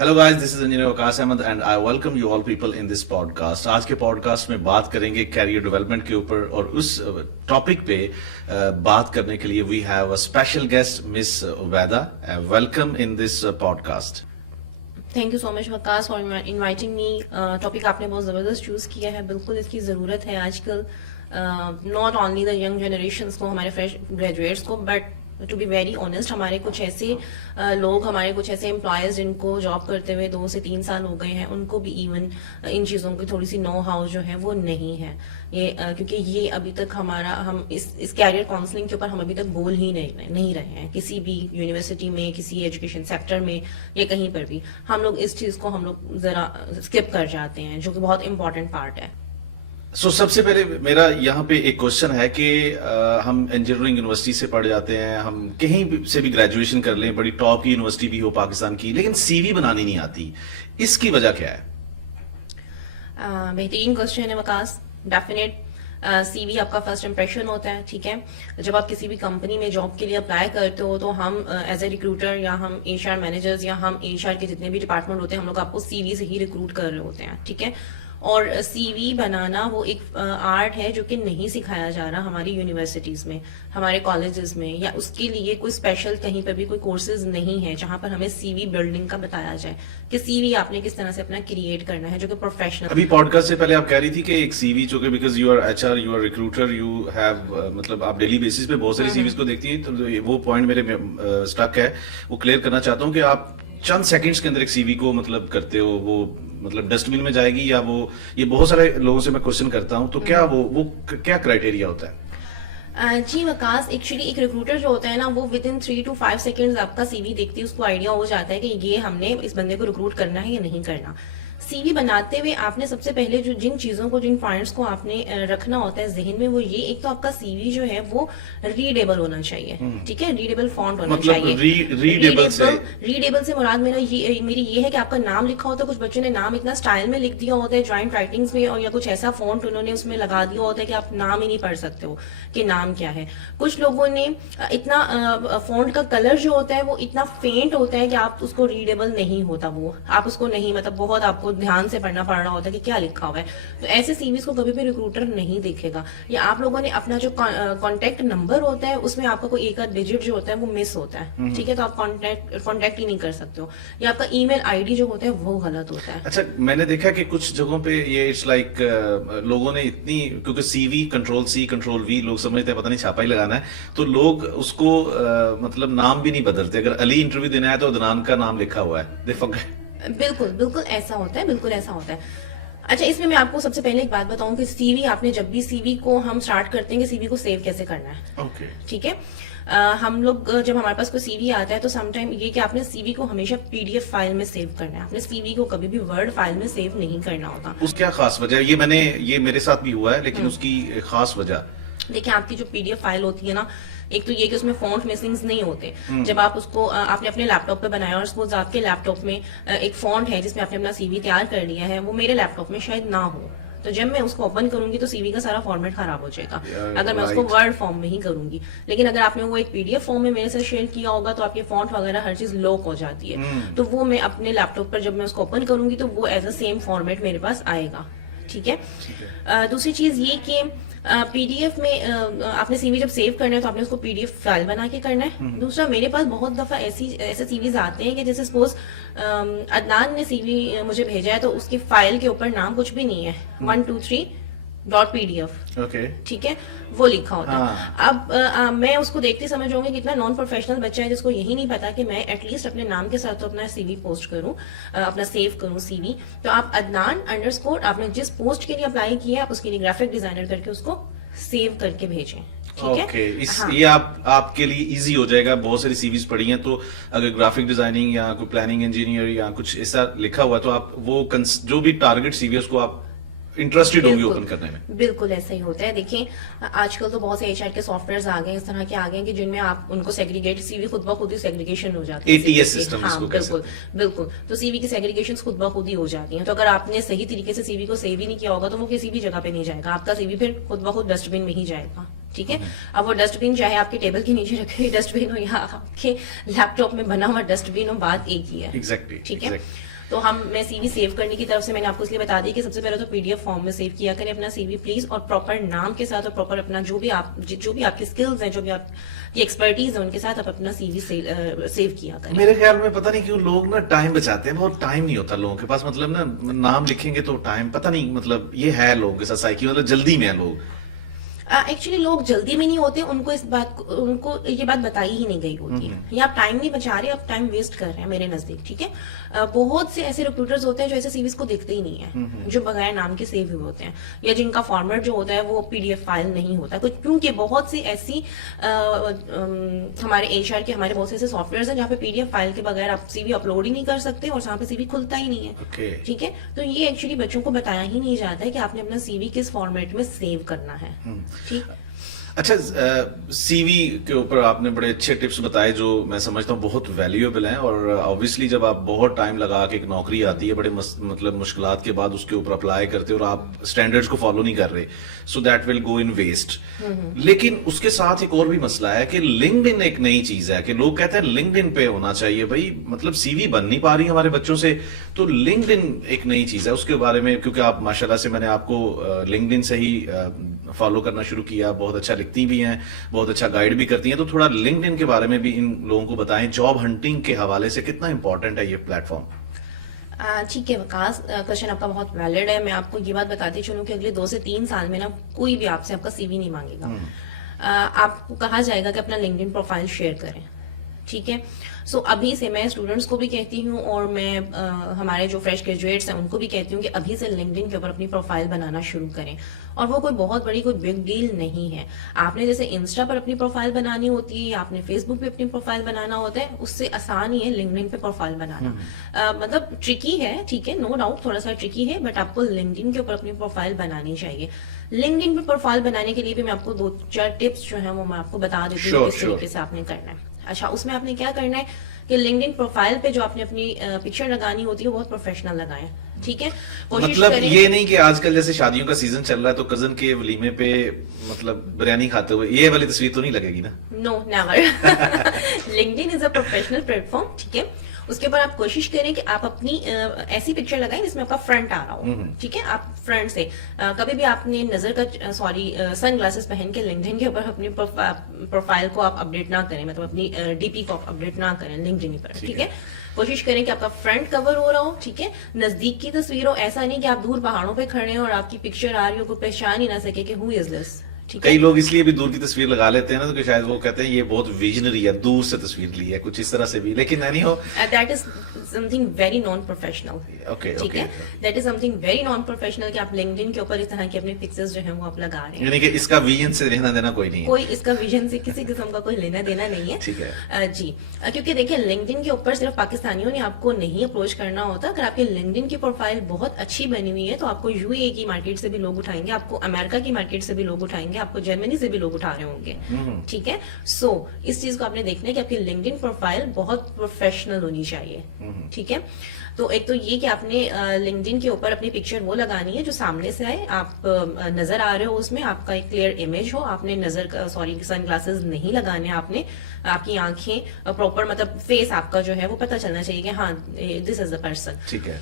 Hello guys, this is Engineer Waqas Ahmed and I welcome you all people in this podcast. آج کے podcast میں بات کریں گے کیریئر ڈیولپمنٹ کے اوپر اور اس ٹاپک پہ بات کرنے کے لیے we have a special guest miss Ubaida. Welcome in this podcast. Thank you so much Waqas for inviting me. Topic آپ نے بہت زبردست چوز کیا ہے. بالکل اس کی ضرورت ہے آج کل, not only the young generations کو, ہمارے فریش گریجویٹس کو, but to be very honest ہمارے کچھ ایسے لوگ, ہمارے کچھ ایسے امپلائیز جن کو جاب کرتے ہوئے 2 سے 3 سال ہو گئے ہیں, ان کو بھی ایون ان چیزوں کی تھوڑی سی نو ہاؤ جو ہے وہ نہیں ہے. یہ کیونکہ یہ ابھی تک ہم اس کیریئر کاؤنسلنگ کے اوپر ہم ابھی تک بول ہی نہیں رہے ہیں کسی بھی یونیورسٹی میں, کسی ایجوکیشن سیکٹر میں یا کہیں پر بھی. ہم لوگ اس چیز کو ذرا اسکپ کر جاتے ہیں, جو کہ بہت امپورٹنٹ پارٹ ہے. سب سے پہلے میرا یہاں پہ ایک کوشچن ہے کہ ہم انجینئرنگ یونیورسٹی سے پڑھ جاتے ہیں, ہم کہیں سے بھی گریجویشن کر لیں, بڑی ٹاپ کی یونیورسٹی بھی ہو پاکستان کی, لیکن سی وی بنانی نہیں آتی. اس کی وجہ کیا ہے؟ بہترین کوشچن ہے وقاص. ڈیفینیٹ سی وی آپ کا فرسٹ امپریشن ہوتا ہے. ٹھیک ہے, جب آپ کسی بھی کمپنی میں جاب کے لیے اپلائی کرتے ہو تو ہم ایز اے ریکروٹر یا ہم ایچ آر مینیجرز یا ہم ایچ آر کے جتنے بھی ڈپارٹمنٹ ہوتے ہیں, ہم لوگ آپ کو سی وی سے ہی ریکروٹ کر رہے ہوتے ہیں. ٹھیک ہے, اور سی وی بنانا وہ ایک آرٹ ہے جو کہ نہیں سکھایا جا رہا ہماری یونیورسٹیز میں, ہمارے کالجز میں, یا اس کے لیے کوئی اسپیشل کہیں پہ بھی کوئی کورسز نہیں ہے جہاں پر ہمیں سی وی بلڈنگ کا بتایا جائے کہ سی وی آپ نے کس طرح سے اپنا کریٹ کرنا ہے جو کہ پروفیشنل. ابھی پوڈ کاسٹ سے پہلے آپ کہہ رہی تھی کہ ایک سی وی, جو کہ because you are H R, you are recruiter, you have, مطلب آپ ڈیلی بیسس پہ بہت ساری سی ویز کو دیکھتی ہیں, تو وہ پوائنٹ میرے اسٹک ہے, وہ کلیئر کرنا چاہتا ہوں کہ آپ چند سیکنڈز کے اندر ایک سی وی کو مطلب کرتے ہو, وہ مطلب ڈسٹ بن میں جائے گی یا وہ, یہ بہت سارے لوگوں سے میں کوشچن کرتا ہوں, تو کیا وہ کیا کرائٹیریا ہوتا ہے؟ جی وقاص, ایکچولی ایک ریکروٹر جو ہوتا ہے نا, وہ ود ان 3 to 5 سیکنڈز آپ کا سی وی دیکھتی ہے, اس کو آئیڈیا ہو جاتا ہے کہ یہ ہم نے اس بندے کو ریکروٹ کرنا ہے یا نہیں کرنا. سی وی بناتے ہوئے آپ نے سب سے پہلے جن چیزوں کو, جن پوائنٹس کو آپ نے رکھنا ہوتا ہے ذہن میں, وہ یہ, ایک تو آپ کا سی وی جو ہے وہ ریڈیبل ہونا چاہیے. ٹھیک ہے, ریڈیبل فونٹ ہونا چاہیے. ریڈیبل سے مراد میری یہ ہے کہ آپ کا نام لکھا ہوتا ہے, کچھ بچوں نے نام اتنا اسٹائل میں لکھ دیا ہوتا ہے جوائنٹ رائٹنگس میں, اور یا کچھ ایسا فونٹ انہوں نے اس میں لگا دیا ہوتا ہے کہ آپ نام ہی نہیں پڑھ سکتے ہو کہ نام کیا ہے. کچھ لوگوں نے اتنا فونٹ کا کلر جو ہوتا ہے وہ اتنا فینٹ ہوتا ہے کہ آپ اس کو ریڈیبل نہیں ہوتا, وہ آپ اس کو نہیں, مطلب بہت آپ کو دھیان سے پڑھنا پڑ رہا ہوتا ہے کہ کیا لکھا ہوا ہے. تو ایسے سی ویز کو کبھی بھی ریکروٹر نہیں دیکھے گا. یا آپ لوگوں نے اپنا جو کانٹیکٹ نمبر ہوتا ہے اس میں آپ کا کوئی ایک ڈیجٹ جو ہوتا ہے وہ مس ہوتا ہے. ٹھیک ہے, تو آپ کانٹیکٹ ہی نہیں کر سکتے ہو, یا آپ کا ای میل آئی ڈی جو ہوتا ہے وہ غلط ہوتا ہے. اچھا, میں نے دیکھا کہ کچھ جگہوں پہ یہ اٹس لائک لوگوں نے اتنی, کیونکہ سی we control C control we لوگ سمجھتے ہیں پتہ نہیں چھاپا ہی لگانا ہے, تو لوگ اس کو مطلب نام بھی نہیں بدلتے. اگر علی انٹرویو دینا ہے تو عدنان کا نام لکھا ہوا ہے. بالکل ایسا ہوتا ہے, بالکل ایسا ہوتا ہے. اچھا, اس میں آپ کو سب سے پہلے ایک بات بتاؤں کہ سی وی, آپ نے جب بھی سی وی کو ہم اسٹارٹ کرتے ہیں کہ سی وی کو سیو کیسے کرنا ہے. ٹھیک ہے, ہم لوگ جب ہمارے پاس کوئی سی وی آتا ہے تو سم ٹائم یہ کہ آپ نے سی وی کو ہمیشہ PDF فائل میں سیو کرنا ہے, آپ نے سی وی کو کبھی بھی ورڈ فائل میں سیو نہیں کرنا ہوتا. اس کیا خاص وجہ ہے؟ یہ میرے ساتھ بھی ہوا ہے, لیکن اس کی خاص وجہ دیکھیں, آپ کی جو PDF فائل ہوتی ہے نا, ایک تو یہ کہ اس میں فونٹ مسنگز نہیں ہوتے. جب آپ اس کو, آپ نے اپنے لیپ ٹاپ پہ بنایا, اور سپوز آپ کے لیپ ٹاپ میں ایک فونٹ ہے جس میں آپ نے اپنا سی وی تیار کر لیا ہے, وہ میرے لیپ ٹاپ میں شاید نہ ہو, تو جب میں اس کو اوپن کروں گی تو سی وی کا سارا فارمیٹ خراب ہو جائے گا اگر میں اس کو ورڈ فارم میں ہی کروں گی. لیکن اگر آپ نے وہ ایک PDF فارم میں میرے سے شیئر کیا ہوگا تو آپ کی فونٹ وغیرہ ہر چیز لوک ہو جاتی ہے, تو وہ میں اپنے لیپ ٹاپ پر جب میں اس کو اوپن کروں گی تو وہ ایز اے سیم فارمیٹ میرے پاس آئے گا. ٹھیک ہے, دوسری چیز یہ کہ PDF میں آپ نے سی وی جب سیو کرنا ہے تو آپ نے اس کو PDF فائل بنا کے کرنا ہے. دوسرا, میرے پاس بہت دفعہ ایسے سی ویز آتے ہیں کہ جیسے سپوز عدنان نے سی وی مجھے بھیجا ہے تو اس کی فائل کے اوپر نام کچھ بھی نہیں ہے, 123.pdf. ٹھیک ہے, وہ لکھا ہوتا ہے. اب میں اس کو دیکھتے سمجھ ہوں گے کتنا نان پروفیشنل بچہ ہے جس کو یہی نہیں پتا کہ میں ایٹ لیسٹ اپنے نام کے ساتھ تو اپنا سی وی پوسٹ کروں, اپنا سیو کروں سی وی. تو آپ عدنان_، آپ نے جس پوسٹ کے لیے اپلائی کیا ہے آپ اس کے لیے گرافک ڈیزائنر کر کے اس کو سیو کر کے بھیجیں. یہ آپ کے لیے ایزی ہو جائے گا. بہت ساری سی ویز پڑھی ہیں, تو اگر گرافک ڈیزائننگ یا کوئی پلاننگ انجینئر یا کچھ ایسا لکھا ہوا ہے تو آپ وہ جو بھی ٹارگیٹ سی وی ہے اس کو آپ انٹرسٹڈ ہوں گی اوپن کرنے میں. بالکل ایسا ہی ہوتا ہے. دیکھیں, آج کل تو بہت سے HR کے سافٹ ویئرز آ گئے ہیں, اس طرح کے آ گئے ہیں کہ جن میں آپ ان کو سیگریگیٹ, سی وی خود بخود ہی سیگریگیشن ہو جاتی ہے. ATS سسٹم اس کو کہتے ہیں. بالکل. تو سی وی کی سیگریگیشنز خود بخود ہی ہو جاتی ہیں. تو اگر آپ نے صحیح طریقے سے سی وی کو سیو ہی نہیں کیا ہوگا تو وہ کسی بھی جگہ پہ نہیں جائے گا, آپ کا سی وی پھر خود بخود ڈسٹ بن میں ہی جائے گا. ٹھیک ہے, اب وہ ڈسٹ بن چاہے آپ کے ٹیبل کے نیچے رکھے ہوئی ڈسٹ بن ہو یا آپ کے لیپ ٹاپ میں بنا ہوا ڈسٹ بن ہو, بات ایک ہی ہے. ایگزیکٹلی. ٹھیک ہے. تو میں سی وی سیو کرنے کی طرف سے میں نے آپ کو اس لیے بتا دی کہ سب سے پہلے تو پی ڈی ایف فارم میں سیو کیا کریں اپنا سی وی پلیز, اور پراپر نام کے ساتھ اور پراپر اپنا جو بھی آپ کی اسکلز ہیں, جو بھی آپ کی ایکسپرٹیز ہیں, ان کے ساتھ آپ اپنا سی وی سیو کیا کریں. میرے خیال میں پتہ نہیں کیوں لوگ نا ٹائم بچاتے ہیں, بہت ٹائم نہیں ہوتا لوگوں کے پاس, مطلب نا نام لکھیں گے تو ٹائم پتہ نہیں, مطلب یہ ہے لوگوں کے ساتھ سائیکی, مطلب جلدی میں ہیں لوگ. ایکچولی لوگ جلدی میں نہیں ہوتے, ان کو یہ بات بتائی ہی نہیں گئی ہوتی ہے, یا آپ ٹائم نہیں بچا رہے, آپ ٹائم ویسٹ کر رہے ہیں میرے نزدیک. ٹھیک ہے, بہت سے ایسے ریکروٹرز ہوتے ہیں جو ایسے سی ویز کو دیکھتے ہی نہیں ہیں, جو بغیر نام کے سیو ہوئے ہوتے ہیں, یا جن کا فارمیٹ جو ہوتا ہے وہ پی ڈی ایف فائل نہیں ہوتا, کیونکہ بہت سی ایسی ہمارے ایچ آر کے ہمارے بہت سے ایسے سافٹ ویئرز ہیں جہاں پہ پی ڈی ایف فائل کے بغیر آپ سی وی اپلوڈ ہی نہیں کر سکتے, اور جہاں پہ سی وی کھلتا ہی نہیں ہے. ٹھیک ہے, تو یہ ایکچولی بچوں کو بتایا ہی نہیں جاتا ہے کہ آپ نے اپنا سی وی کس فارمیٹ میں سیو کرنا ہے. ٹھیک. اچھا, سی وی کے اوپر آپ نے بڑے اچھے ٹپس بتائے جو میں سمجھتا ہوں بہت ویلیویبل ہیں, اور آبویسلی جب آپ بہت ٹائم لگا کے ایک نوکری آتی ہے بڑے مطلب مشکلات کے بعد اس کے اوپر اپلائی کرتے اور آپ اسٹینڈرڈز کو فالو نہیں کر رہے, so that will go in waste. لیکن اس کے ساتھ ایک اور بھی مسئلہ ہے کہ لنکڈ ان ایک نئی چیز ہے کہ لوگ کہتے ہیں لنکڈ ان پہ ہونا چاہیے. بھائی مطلب سی وی بن نہیں پا رہی ہمارے بچوں سے, تو لنکڈ ان ایک نئی چیز ہے, اس کے بارے میں کیونکہ آپ ماشاء اللہ سے میں نے آپ کو لنکڈ ان سے ہی فالو کرنا شروع کیا, بہت اچھا لکھتی بھی ہیں, بہت اچھا گائیڈ بھی کرتی ہیں, تو تھوڑا لنکڈ ان کے بارے میں بھی ان لوگوں کو بتائیں, جاب ہنٹنگ کے حوالے سے کتنا امپورٹنٹ ہے یہ پلیٹ فارم. ٹھیک ہے وکاس, کوشچن آپ کا بہت ویلڈ ہے. میں آپ کو یہ بات بتاتی چلوں کہ اگلے 2 سے 3 سال میں نا کوئی بھی آپ سے آپ کا سی وی نہیں مانگے گا. آپ کو کہا جائے گا کہ اپنا لنکڈ ان پروفائل شیئر کریں. ٹھیک ہے, سو ابھی سے میں اسٹوڈنٹس کو بھی کہتی ہوں, اور میں ہمارے جو فریش گریجویٹس ہیں ان کو بھی کہتی ہوں کہ ابھی سے لنکڈ ان کے اوپر اپنی پروفائل بنانا شروع کریں. اور وہ کوئی بہت بڑی کوئی بگ ڈیل نہیں ہے. آپ نے جیسے انسٹا پر اپنی پروفائل بنانی ہوتی ہے, آپ نے فیس بک پہ اپنی پروفائل بنانا ہوتا ہے, اس سے آسان ہی ہے لنکڈ ان پہ پروفائل بنانا. مطلب ٹرکی ہے, ٹھیک ہے, نو ڈاؤٹ تھوڑا سا ٹرکی ہے, بٹ آپ کو لنکڈ ان کے اوپر اپنی پروفائل بنانی چاہیے. لنکڈ ان پہ پروفائل بنانے کے لیے بھی میں آپ کو 2-4 ٹپس جو ہیں وہ میں آپ کو بتا دیتی ہوں کس طریقے سے آپ نے کرنا ہے. اچھا, اس میں آپ نے کیا کرنا ہے کہ لنکڈ ان پروفائل پہ جو آپ نے اپنی پکچر لگانی ہوتی ہے وہ بہت پروفیشنل لگائیں. ٹھیک ہے, مطلب یہ نہیں کہ آج کل جیسے شادیوں کا سیزن چل رہا ہے تو کزن کے ولیمے پہ مطلب بریانی کھاتے ہوئے یہ والی تصویر تو نہیں لگے گی نا. No never. LinkedIn is a professional platform. ٹھیک ہے, اس کے اوپر آپ کوشش کریں کہ آپ اپنی ایسی پکچر لگائیں جس میں آپ کا فرنٹ آ رہا ہو. ٹھیک ہے, آپ فرنٹ سے کبھی بھی آپ نے نظر کا سن گلاسز پہن کے لنکڈ ان کے اوپر اپنی پروفائل کو آپ اپڈیٹ نہ کریں, مطلب اپنی ڈی پی کو آپ اپڈیٹ نہ کریں لنکڈ ان پر. ٹھیک ہے, کوشش کریں کہ آپ کا فرنٹ کور ہو رہا ہو. ٹھیک ہے, نزدیک کی تصویر ہو, ایسا نہیں کہ آپ دور پہاڑوں پہ کھڑے ہیں اور آپ کی پکچر آ رہی ہو, کوئی پہچان ہی نہ سکے کہ ہو از دس. کئی لوگ اس لیے بھی دور کی تصویر لگا لیتے ہیں نا, تو شاید وہ کہتے ہیں یہ بہت ویژنری ہے, دور سے تصویر لی ہے, کچھ اس طرح سے بھی. لیکن نہیں ہو, that is something very non professional. ٹھیک ہے, that is something very non professional کہ آپ لنکڈ ان کے اوپر اس طرح کی اپنے پکچرز جو ہیں وہ آپ لگا رہے ہیں. یعنی کہ اس کا ویژن سے لینا دینا کوئی نہیں ہے, کوئی اس کا ویژن سے کسی قسم کا کوئی لینا دینا نہیں ہے. ٹھیک ہے جی, کیونکہ دیکھیں لنکڈ ان کے اوپر صرف پاکستانیوں نے آپ کو نہیں اپروچ کرنا ہوتا. اگر آپ کی لنکڈ ان کی پروفائل بہت اچھی بنی ہوئی ہے تو آپ کو یو اے کی مارکیٹ سے بھی لوگ اٹھائیں گے, آپ کو امریکہ کی مارکیٹ سے بھی لوگ اٹھائیں گے, آپ کو جرمنی سے بھی لوگ اٹھا رہے ہوں گے. ٹھیک ہے, سو اس چیز کو آپ نے دیکھنا ہے کہ آپ کی لنکڈ ان پروفائل بہت پروفیشنل ہونی چاہیے. ٹھیک ہے, تو ایک تو یہ کہ آپ نے لنکڈ ان کے اوپر اپنی پکچر وہ لگانی ہے جو سامنے سے آئے, آپ نظر آ رہے ہو, اس میں آپ کا ایک کلیئر امیج ہو. آپ نے سن گلاسز نہیں لگانے, آپ نے آپ کی آنکھیں پراپر مطلب فیس آپ کا جو ہے وہ پتہ چلنا چاہیے کہ ہاں دس از دا پرسن. ٹھیک ہے,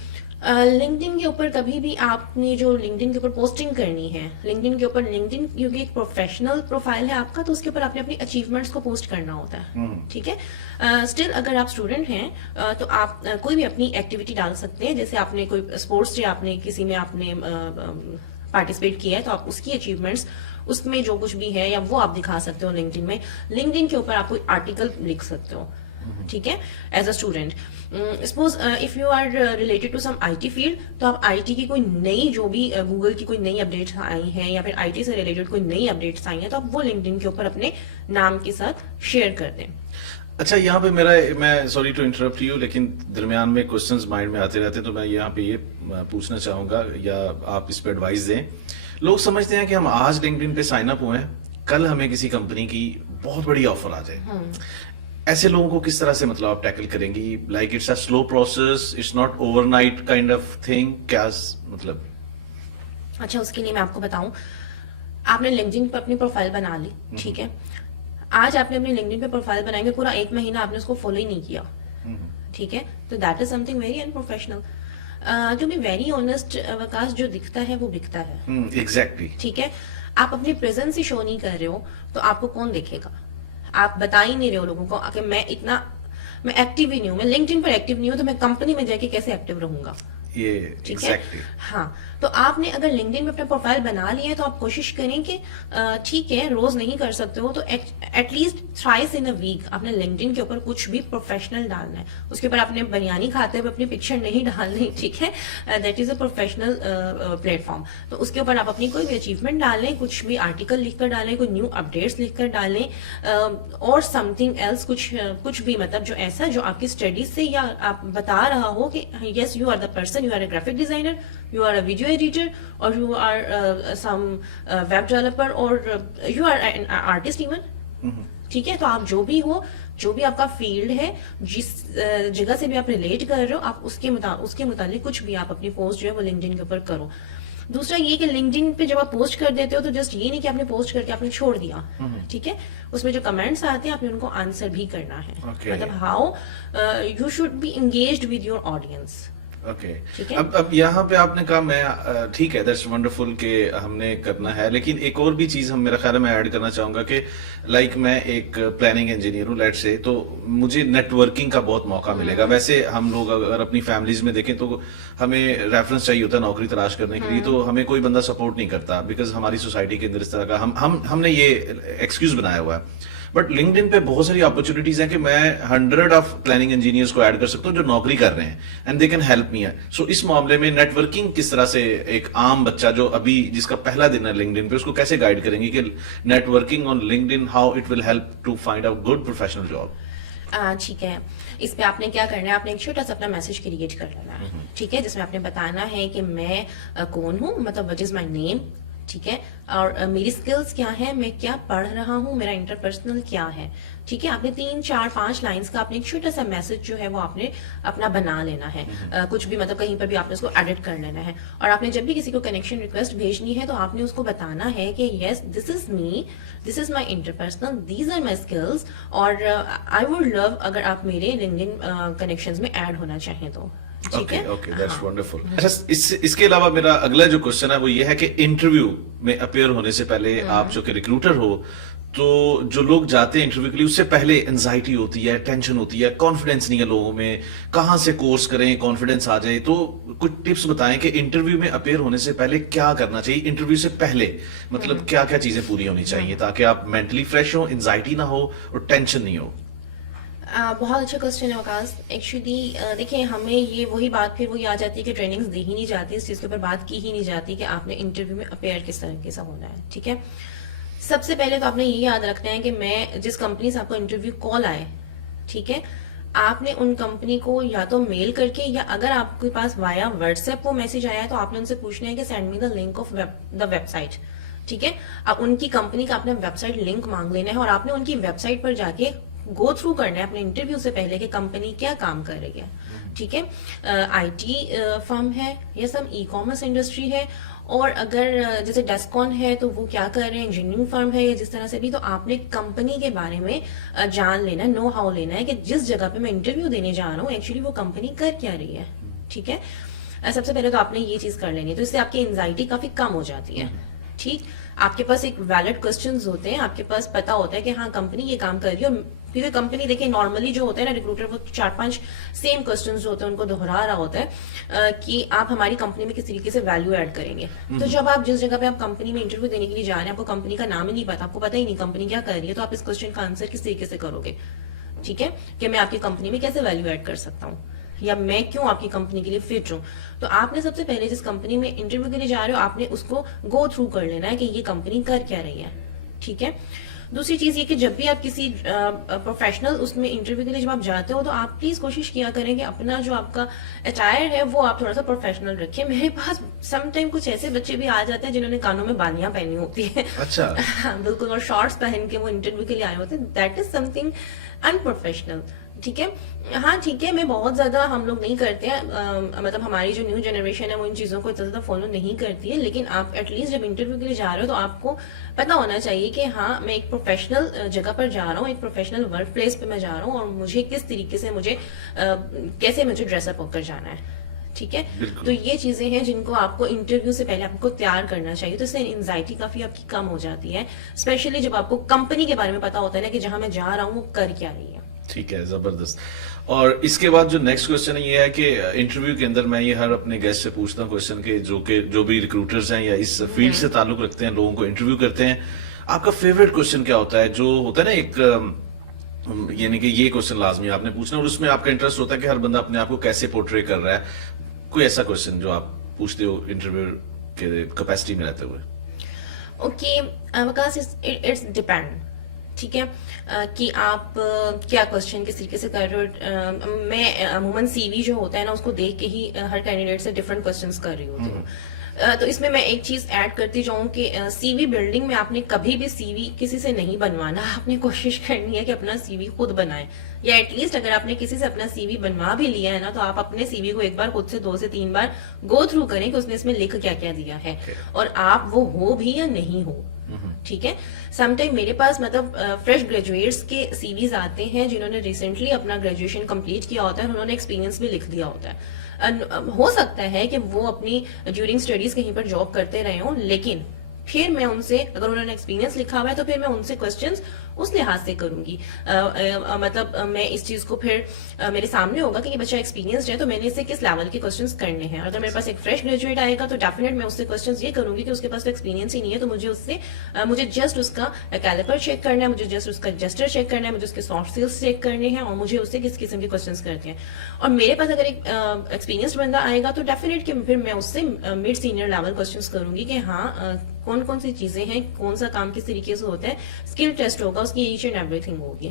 لنکڈ ان کے اوپر کبھی بھی آپ نے جو لنکڈ ان کے اوپر پوسٹنگ کرنی ہے, لنکڈ ان کے اوپر لنکڈ ان کیونکہ ایک پروفیشنل پروفائل ہے آپ کا, تو اس کے اوپر آپ نے اپنی اچیومنٹس کو پوسٹ کرنا ہوتا ہے. ٹھیک ہے, اسٹل اگر آپ اسٹوڈنٹ ہیں تو آپ کوئی بھی اپنی ایکٹیویٹی ڈال سکتے ہیں. جیسے آپ نے کوئی اسپورٹس ڈے آپ نے کسی میں آپ نے پارٹیسپیٹ کیا ہے تو آپ اس کی اچیومنٹس اس میں جو کچھ بھی ہے یا وہ آپ دکھا سکتے ہو لنکڈ ان میں. لنکڈ ان کے اوپر آپ کوئی آرٹیکل لکھ سکتے ہو. ٹھیک ہے, as a student suppose if you are related to some I T field, تو آپ آئی ٹی کی کوئی نئی جو بھی گوگل کی کوئی نئی اپڈیٹس آئی ہیں یا پھر آئی ٹی سے ریلیٹڈ کوئی نئی اپڈیٹس آئی ہیں تو آپ وہ لنکڈ ان کے اوپر اپنے نام کے ساتھ شیئر کر دیں. اچھا, یہاں پہ میں سوری ٹو انٹرپٹ یو, لیکن درمیان میں کوسچنز مائنڈ میں آتے رہتے ہیں, تو میں یہاں پہ یہ پوچھنا چاہوں گا یا آپ اس پہ ایڈوائز دیں. لوگ سمجھتے ہیں کہ ہم آج لنکڈ ان پہ سائن اپ ہوئے ہیں, کل ہمیں کسی کمپنی کی بہت بڑی آفر آ جائے. ایسے لوگوں کو کس طرح سے مطلب آپ ٹیکل کریں گی؟ Like it's a slow process, it's not overnight kind of thing, کیا مطلب؟ اچھا, اس کے لیے میں آپ کو بتاؤں, آپ نے لنکڈ ان پہ اپنی پروفائل بنا لی. ٹھیک ہے, آج آپ نے اپنی لنکڈ ان پہ پروفائل بنائیں گے, پورا 1 مہینہ آپ نے اس کو فالو ہی نہیں کیا. ٹھیک ہے, تو that is something very unprofessional. To be very honest Vikas, جو دکھتا ہے وہ بکتا ہے. ایگزیکٹلی. ٹھیک ہے، آپ اپنی پریزنس ہی شو نہیں کر رہے ہو تو آپ کو کون دیکھے گا؟ آپ بتا ہی نہیں رہے ہو لوگوں کو کہ میں ایکٹیو ہی نہیں ہوں، میں لنکڈ ان پر ایکٹیو نہیں ہوں، تو میں کمپنی میں جا کے کیسے ایکٹیو رہوں گا؟ یہ ٹھیک ہے. ایگزیکٹلی. ہاں، تو آپ نے اگر لنکڈ ان پہ اپنا پروفائل بنا لیا ہے تو آپ کوشش کریں کہ ٹھیک ہے روز نہیں کر سکتے ہو تو at least thrice in a week آپ نے لنکڈ ان کے اوپر کچھ بھی پروفیشنل ڈالنا ہے. اس کے اوپر آپ نے بریانی کھاتے ہوئے اپنی پکچر نہیں ڈالنی. ٹھیک ہے، that is a professional plate form. تو اس کے اوپر آپ اپنی کوئی بھی اچیومنٹ ڈالیں، کچھ بھی آرٹیکل لکھ کر ڈالیں، کوئی نیو اپڈیٹس لکھ کر ڈالیں، اور سم تھنگ ایلس، کچھ بھی مطلب جو ایسا جو آپ کی اسٹڈیز سے یا آپ بتا رہا ہو کہ yes you are the person, you are a graphic designer, you are a video editor, or you are some web developer, or you are an artist even. ٹھیک ہے، تو آپ جو بھی ہو، جو بھی آپ کا فیلڈ ہے، جس جگہ سے بھی آپ ریلیٹ کر رہے ہو، آپ اس کے متعلق کچھ بھی آپ اپنی پوسٹ جو ہے وہ لنکڈ ان کے اوپر کرو. دوسرا یہ کہ لنکڈ ان پہ جب آپ پوسٹ کر دیتے ہو تو جسٹ یہ نہیں کہ آپ نے پوسٹ کر کے آپ نے چھوڑ دیا. ٹھیک ہے، اس میں جو کمنٹس آتے ہیں آپ نے ان کو آنسر بھی کرنا ہے. مطلب how you should be engaged with your audience. Okay. اب یہاں پہ آپ نے کہا میں ٹھیک ہے دیٹس ونڈرفل کہ ہم نے کرنا ہے، لیکن ایک اور بھی چیز میرا خیال ہے میں ایڈ کرنا چاہوں گا کہ لائک میں ایک پلاننگ انجینئر ہوں لیٹ سے، تو مجھے نیٹ ورکنگ کا بہت موقع ملے گا. ویسے ہم لوگ اگر اپنی فیملیز میں دیکھیں تو ہمیں ریفرنس چاہیے ہوتا ہے نوکری تلاش کرنے کے لیے، تو ہمیں کوئی بندہ سپورٹ نہیں کرتا بیکاز ہماری سوسائٹی کے اندر اس طرح کا ہم نے یہ ایکسکیوز بنایا ہوا ہے. بٹ لنکڈ ان پہ بہت ساری اپرچونیٹیز ہیں کہ میں 100 آف پلاننگ انجینئرس کو ایڈ کر سکتا ہوں جو نوکری کر رہے ہیں and they can help me. So اس معاملے میں نیٹ ورکنگ کس طرح سے ایک عام بچہ جو ابھی جس کا پہلا دن ہے لنکڈ ان پہ، اس کو کیسے گائیڈ کریں گے کہ networking on LinkedIn how it will help to find a good professional job? ٹھیک ہے، اس پہ آپ نے کیا کرنا ہے، آپ نے ایک چھوٹا سا اپنا میسج کریٹ کر لینا ہے. ٹھیک ہے، جس میں آپ نے بتانا ہے کہ میں کون ہوں، مطلب وٹ از مائی نیم. ٹھیک ہے، اور میری اسکلس کیا ہیں، میں کیا پڑھ رہا ہوں، میرا انٹرپرسنل کیا ہے. ٹھیک ہے، آپ نے 3 4 5 لائنس کا آپ نے ایک چھوٹا سا میسج جو ہے وہ آپ نے اپنا بنا لینا ہے. کچھ بھی مطلب کہیں پر بھی آپ نے اس کو ایڈٹ کر لینا ہے. اور آپ نے جب بھی کسی کو کنیکشن ریکویسٹ بھیجنی ہے تو آپ نے اس کو بتانا ہے کہ yes this is me, this is my interpersonal, these are my skills, اور آئی ووڈ لو اگر آپ میرے لنکڈ ان کنیکشنز میں ایڈ ہونا چاہیں تو. اس کے علاوہ میرا اگلا جو کوشچن ہے وہ یہ ہے کہ انٹرویو میں اپیئر ہونے سے پہلے آپ جو کہ ریکروٹر ہو، تو جو لوگ جاتے ہیں انٹرویو کے لیے اس سے پہلے انزائٹی ہوتی ہے، ٹینشن ہوتی ہے، کانفیڈینس نہیں ہے لوگوں میں، کہاں سے کورس کریں کانفیڈینس آ جائے. تو کچھ ٹپس بتائیں کہ انٹرویو میں اپیئر ہونے سے پہلے کیا کرنا چاہیے، انٹرویو سے پہلے مطلب کیا کیا چیزیں پوری ہونی چاہیے تاکہ آپ مینٹلی فریش ہو، انزائٹی نہ ہو اور ٹینشن نہیں ہو. بہت اچھا کوسچن ہے وکاس. ایکچولی دیکھیں ہمیں یہ وہی بات پھر وہی آ جاتی ہے کہ ٹریننگز دی ہی نہیں جاتی، اس چیز کے اوپر بات کی ہی نہیں جاتی کہ آپ نے انٹرویو میں اپیئر کس طریقے سے ہونا ہے. ٹھیک ہے، سب سے پہلے تو آپ نے یہ یاد رکھنا ہے کہ میں جس کمپنی سے آپ کو انٹرویو کال آئے، ٹھیک ہے، آپ نے ان کمپنی کو یا تو میل کر کے یا اگر آپ کے پاس وایا واٹس ایپ وہ میسج آیا ہے تو آپ نے ان سے پوچھنا ہے کہ send me the link of the website. ٹھیک ہے، اب ان کی کمپنی کا آپ نے ویب سائٹ لنک مانگ لینا ہے اور آپ نے ان کی ویب سائٹ پر جا کے گو تھرو کرنا ہے اپنے انٹرویو سے پہلے کہ کمپنی کیا کام کر رہی ہے. ٹھیک ہے، آئی ٹی فرم ہے یا سم ای کامرس انڈسٹری ہے، اور اگر جیسے ڈیسکون ہے تو وہ کیا کر رہے ہیں، انجینئرنگ فرم ہے یا جس طرح سے بھی. تو آپ نے کمپنی کے بارے میں جان لینا ہے، نو ہاؤ لینا ہے کہ جس جگہ پہ میں انٹرویو دینے جا رہا ہوں ایکچولی وہ کمپنی کر کیا رہی ہے. ٹھیک ہے، سب سے پہلے تو آپ نے یہ چیز کر لینی ہے، تو اس سے آپ کی انزائٹی کافی کم ہو جاتی ہے. ٹھیک، آپ کے پاس ایک ویلڈ کوسچنز ہوتے ہیں، آپ کے پاس پتا ہوتا ہے کہ ہاں کمپنی یہ کام کر رہی ہے. کیونکہ کمپنی دیکھیں نارملی جو ہوتا ہے نا ریکروٹر وہ 4 5 سیم کوسچنز جو ہوتے ہیں ان کو دہرا رہا ہوتا ہے کہ آپ ہماری کمپنی میں کس طریقے سے ویلیو ایڈ کریں گے. تو جب آپ جس جگہ پہ آپ کمپنی میں انٹرویو دینے کے لیے جا رہے ہیں، آپ کو کمپنی کا نام ہی نہیں پتا، آپ کو پتا ہی نہیں کمپنی کیا کر رہی ہے، تو آپ اس کوسچن کا آنسر کس طریقے سے کرو گے. ٹھیک ہے، کہ میں آپ کی کمپنی میں کیسے ویلیو ایڈ کر سکتا ہوں یا میں کیوں آپ کی کمپنی کے لیے فٹ ہوں. تو آپ نے سب سے پہلے جس کمپنی میں انٹرویو کے لیے جا رہے ہو آپ نے اس کو گو تھرو کر لینا ہے کہ یہ کمپنی کر کیا رہی ہے. ٹھیک ہے، دوسری چیز یہ کہ جب بھی آپ کسی پروفیشنل اس میں انٹرویو کے لیے جب آپ جاتے ہو تو آپ پلیز کوشش کیا کریں کہ اپنا جو آپ کا اٹائر ہے وہ آپ تھوڑا سا پروفیشنل رکھیں. میرے پاس سم ٹائم کچھ ایسے بچے بھی آ جاتے ہیں جنہوں نے کانوں میں بالیاں پہنی ہوتی ہیں. اچھا، بالکل، اور شارٹس پہن کے وہ انٹرویو کے لیے آئے ہوتے ہیں. That is something unprofessional. ٹھیک ہے، ہاں ٹھیک ہے، میں بہت زیادہ ہم لوگ نہیں کرتے ہیں، مطلب ہماری جو نیو جنریشن ہے وہ ان چیزوں کو اتنا زیادہ فالو نہیں کرتی ہے. لیکن آپ ایٹ لیسٹ جب انٹرویو کے لیے جا رہے ہو تو آپ کو پتا ہونا چاہیے کہ ہاں میں ایک پروفیشنل جگہ پر جا رہا ہوں، ایک پروفیشنل ورک پلیس پہ میں جا رہا ہوں اور مجھے کس طریقے سے کیسے مجھے ڈریس اپ ہو کر جانا ہے. ٹھیک ہے. تو یہ چیزیں ہیں جن کو آپ کو انٹرویو سے پہلے آپ کو تیار کرنا چاہیے, تو اس سے انزائٹی کافی آپ کی کم ہو جاتی ہے, اسپیشلی جب آپ کو کمپنی کے بارے میں پتا ہوتا ہے نا کہ جہاں میں جا رہا ہوں وہ کر کیا رہی ہے. ٹھیک ہے, زبردست. اور اس کے بعد جو نیکسٹ کوشچن ہے یہ ہے کہ انٹرویو کے اندر میں یہ ہر اپنے گیسٹ سے پوچھتا ہوں کوشچن کہ جو بھی ریکروٹرز ہیں یا اس فیلڈ سے تعلق رکھتے ہیں, لوگوں کو انٹرویو کرتے ہیں, آپ کا فیوریٹ کوشچن کیا ہوتا ہے؟ جو ہوتا ہے نا ایک یعنی کہ یہ کوشچن لازمی آپ نے پوچھنا اور اس میں آپ کا انٹرسٹ ہوتا ہے کہ ہر بندہ اپنے آپ کو کیسے پورٹری کر رہا ہے. کوئی ایسا کوشچن جو آپ پوچھتے ہو انٹرویو کے کیپیسٹی میں رہتے ہوئے؟ اوکے, اٹس ڈیپینڈ, ٹھیک ہے, کہ آپ کیا کوشچن کس طریقے سے کر رہے ہو. میں عموماً سی وی جو ہوتا ہے نا اس کو دیکھ کے ہی ہر کینڈیڈیٹ سے ڈفرنٹ کوشچنس کر رہی ہوتی ہوں. تو اس میں ایک چیز ایڈ کرتی جاؤں کہ سی وی بلڈنگ میں آپ نے کبھی بھی سی وی کسی سے نہیں بنوانا, آپ نے کوشش کرنی ہے کہ اپنا سی وی خود بنائیں, یا ایٹ لیسٹ اگر آپ نے کسی سے اپنا سی وی بنوا بھی لیا ہے نا تو آپ اپنے سی وی کو ایک بار خود سے 2 سے 3 بار گو تھرو کریں کہ اس نے اس میں لکھ کیا کیا دیا ہے اور آپ وہ ہو بھی یا نہیں ہو. ٹھیک ہے, سم ٹائم میرے پاس مطلب فریش گریجویٹس کے سی ویز آتے ہیں جنہوں نے ریسنٹلی اپنا گریجویشن کمپلیٹ کیا ہوتا ہے, انہوں نے ایکسپیرینس بھی لکھ دیا ہوتا ہے. ہو سکتا ہے کہ وہ اپنی ڈیورنگ اسٹڈیز کہیں پر جاب کرتے رہے ہوں, لیکن پھر میں ان سے, اگر انہوں نے ایکسپیرینس لکھا ہوا ہے تو پھر میں ان سے کوشچنس اس لحاظ سے کروں گی. مطلب میں اس چیز کو پھر میرے سامنے ہوگا کہ یہ بچہ ایکسپیرینسڈ ہے تو میں نے اس سے کس لیول کے کوشچنس کرنے ہیں. اگر میرے پاس ایک فریش گریجویٹ آئے گا تو ڈیفینیٹ میں اس سے کوشچنس یہ کروں گی کہ اس کے پاس تو ایکسپیرینس ہی نہیں ہے, تو مجھے جسٹ اس کا کیلیپر چیک کرنا ہے, مجھے جسٹ اس کا جسٹر چیک کرنا ہے, مجھے اس کے سافٹ اسکلس چیک کرنے ہیں, اور مجھے اس سے کس قسم کے کوشچنس کرتے ہیں. اور میرے پاس اگر ایک ایکسپیرینسڈ بندہ آئے گا تو ڈیفینیٹ کہ پھر میں اس سے مڈ سینئر لیول کوشچنس کروں گی کہ ہاں کون کون سی چیزیں ہیں, کون سا کام کس طریقے سے ہوتا ہے, اسکل ٹیسٹ ہوگا, اس کی ایچ اینڈ ایوری تھنگ ہوگی.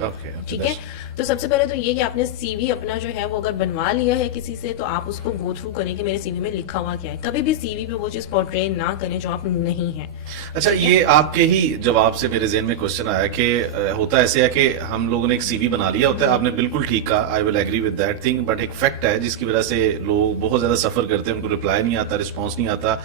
ٹھیک ہے, تو سب سے پہلے تو یہ کہ آپ نے سی وی اپنا جو ہے وہ اگر بنوا لیا ہے کسی سے تو آپ اس کو گو تھرو کریں کہ میرے سی وی میں لکھا ہوا کیا ہے. کبھی بھی سی وی پہ وہ چیز پورٹری نہ کریں جو آپ نہیں ہیں. اچھا, یہ آپ کے ہی جواب سے میرے ذہن میں کوشچن آیا کہ ہوتا ایسے ہے کہ ہم لوگوں نے ایک سی وی بنا لیا ہوتا ہے, آپ نے بالکل ٹھیک کہا, I will agree with that thing, but ایک فیکٹ ہے جس کی وجہ سے لوگ بہت زیادہ سفر کرتے ہیں, ان کو ریپلائی نہیں آتا, رسپانس نہیں آتا,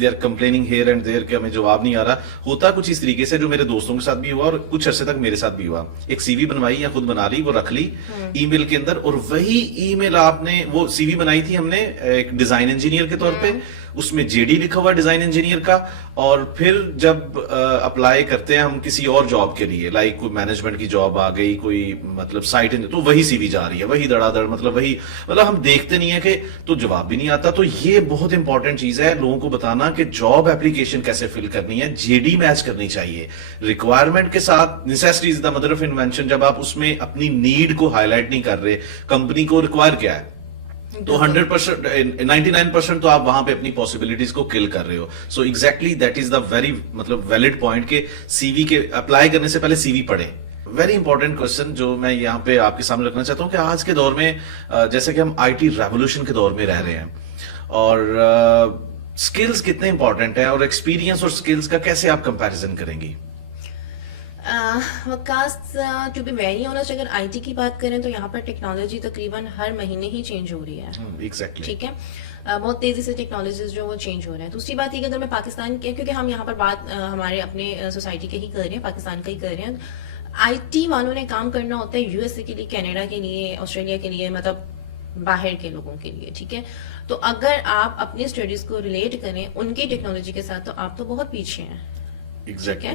they are complaining here and there کہ ہمیں جواب نہیں آ رہا. ہوتا کچھ اس طریقے سے جو میرے دوستوں کے ساتھ بھی ہوا اور کچھ عرصے تک میرے ساتھ بھی ہوا, ایک سی وی بنوائی یا خود بنا لی, وہ رکھ لی ای میل کے اندر, اور وہی ای میل آپ نے, وہ سی وی بنائی تھی ہم نے ایک ڈیزائن انجینئر کے طور پہ, اس میں جے ڈی لکھا ہوا ڈیزائن انجینئر کا, اور پھر جب اپلائی کرتے ہیں ہم کسی اور جاب کے لیے, لائک کوئی مینجمنٹ کی جاب آ گئی, کوئی مطلب سائٹ, تو وہی سی وی جا رہی ہے, وہی دڑا دڑ, مطلب ہم دیکھتے نہیں ہے کہ, تو جواب بھی نہیں آتا. تو یہ بہت امپورٹنٹ چیز ہے لوگوں کو بتانا کہ جاب اپلیکیشن کیسے فل کرنی ہے, جے ڈی میچ کرنی چاہیے ریکوائرمنٹ کے ساتھ. Necessity is the mother of invention. جب آپ اس میں اپنی نیڈ کو ہائی لائٹ نہیں کر رہے, کمپنی کو ریکوائر کیا ہے, تو 100% 99% تو آپ وہاں پہ اپنی پاسبلٹیز کو کل کر رہے ہو. So exactly that is the very مطلب ویلڈ پوائنٹ کہ سی وی کے اپلائی کرنے سے پہلے سی وی پڑھیں. ویری امپورٹنٹ کوشچن جو میں یہاں پہ آپ کے سامنے رکھنا چاہتا ہوں کہ آج کے دور میں جیسے کہ ہم آئی ٹی ریولیوشن کے دور میں رہ رہے ہیں, اور اسکلز کتنے امپورٹنٹ ہیں, اور ایکسپیرینس اور اسکلز کا کیسے آپ کمپیریزن کریں گی؟ ٹو بی ویری آنیسٹ, اگر آئی ٹی کی بات کریں تو یہاں پر ٹیکنالوجی تقریباً ہر مہینے ہی چینج ہو رہی ہے. ٹھیک ہے, بہت تیزی سے ٹیکنالوجیز جو وہ چینج ہو رہے ہیں. دوسری بات یہ کہ اگر میں پاکستان کے, کیونکہ ہم یہاں پر بات ہمارے اپنے سوسائٹی کے ہی کر رہے ہیں, پاکستان کا ہی کر رہے ہیں, آئی ٹی والوں نے کام کرنا ہوتا ہے یو ایس اے کے لیے, کینیڈا کے لیے, آسٹریلیا کے لیے, مطلب باہر کے لوگوں کے لیے. ٹھیک ہے, تو اگر آپ اپنی اسٹڈیز کو ریلیٹ کریں ان کی ٹیکنالوجی کے ساتھ تو آپ تو بہت پیچھے ہیں. ٹھیک ہے,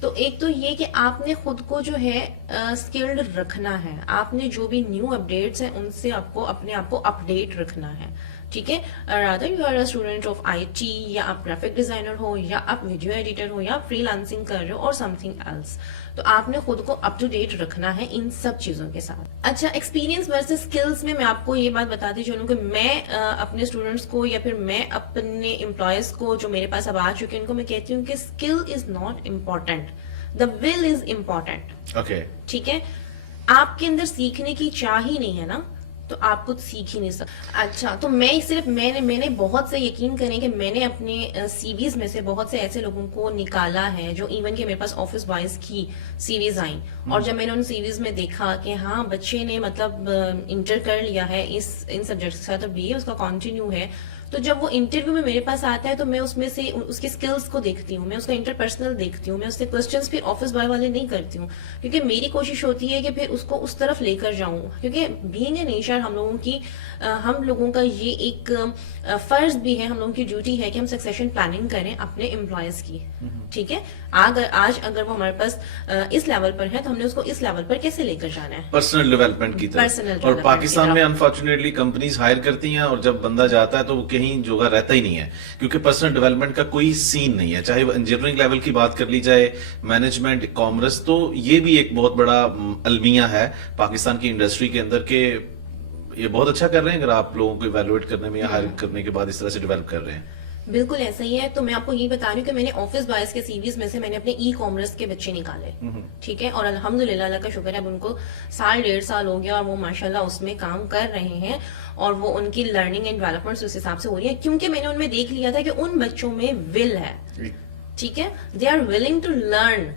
تو ایک تو یہ کہ آپ نے خود کو جو ہے اسکلڈ رکھنا ہے, آپ نے جو بھی نیو اپڈیٹس ہیں ان سے آپ کو اپنے آپ کو اپڈیٹ رکھنا ہے. ٹھیک ہے, rather you are a student of I T, یا آپ گرافک ڈیزائنر ہو, یا آپ ویڈیو ایڈیٹر ہو, یا فری لانسنگ کر رہے ہو, اور سم تھنگ ایلس, تو آپ نے خود کو اپ ٹو ڈیٹ رکھنا ہے ان سب چیزوں کے ساتھ. اچھا, ایکسپیرینس ورسز اسکلس میں آپ کو یہ بات بتاتی چلوں کہ میں اپنے اسٹوڈنٹس کو یا پھر میں اپنے امپلائیز کو جو میرے پاس اب آ چکے ہیں ان کو میں کہتی ہوں کہ skill is not important, the will is important. ٹھیک ہے, آپ کے اندر سیکھنے کی چاہ ہی نہیں ہے نا, تو آپ کچھ سیکھ ہی نہیں سکتے. اچھا, تو میں نے بہت سے, یقین کریں کہ میں نے اپنے سی ویز میں سے بہت سے ایسے لوگوں کو نکالا ہے جو ایون کہ میرے پاس آفس بوائز کی سی ویز آئیں, اور جب میں نے ان سی ویز میں دیکھا کہ ہاں بچے نے مطلب انٹر کر لیا ہے ان سبجیکٹس کے ساتھ, اور بی اے اس کا کنٹینیو ہے, تو جب وہ انٹرویو میں میرے پاس آتا ہے تو میں اس میں سے اس کی اسکلس کو دیکھتی ہوں, میں اس کا انٹرپرسنل دیکھتی ہوں, میں اس سے کوسچنس پھر آفس بوائے والے نہیں کرتی ہوں, کیونکہ میری کوشش ہوتی ہے کہ پھر اس کو اس طرف لے کر جاؤں, کیونکہ بینگ اے نیچر ہم لوگوں کا یہ ایک فرض بھی ہے, ہم لوگوں کی ڈیوٹی ہے کہ ہم سکسیشن پلاننگ کریں اپنے امپلائیز کی. ٹھیک ہے, آج اگر وہ ہمارے پاس اس لیول پر ہے تو ہم نے اس کو اس لیول پر کیسے لے کر جانا ہے, پرسنل ڈیولپمنٹ کی طرف. اور پاکستان میں انفارچونیٹلی کمپنیز ہائر کرتی ہیں اور جب بندہ جاتا ہے تو وہ کہیں جگہ رہتا ہی نہیں ہے, کیونکہ پرسنل ڈیولپمنٹ کا کوئی سین نہیں ہے, چاہے وہ انجینئرنگ لیول کی بات کر لی جائے, مینجمنٹ, کامرس. تو یہ بھی ایک بہت بڑا المیہ ہے پاکستان کی انڈسٹری کے اندر کہ یہ بہت اچھا کر رہے ہیں اگر آپ لوگوں کو ایویلویٹ کرنے میں یا ہائر کرنے کے بعد اس طرح سے ڈیولپ کر رہے ہیں. بالکل ایسا ہی ہے. تو میں آپ کو یہ بتا رہی ہوں کہ میں نے آفس بوائز کے سیویز میں سے میں نے اپنے ای کامرس کے بچے نکالے. ٹھیک ہے, اور الحمدللہ اللہ کا شکر ہے, اب ان کو 1.5 سال ہو گیا اور وہ ماشاءاللہ اس میں کام کر رہے ہیں اور وہ ان کی لرننگ اینڈ ڈیولپمنٹ اس حساب سے ہو رہی ہے, کیونکہ میں نے ان میں دیکھ لیا تھا کہ ان بچوں میں ول ہے. ٹھیک ہے, they are willing to learn.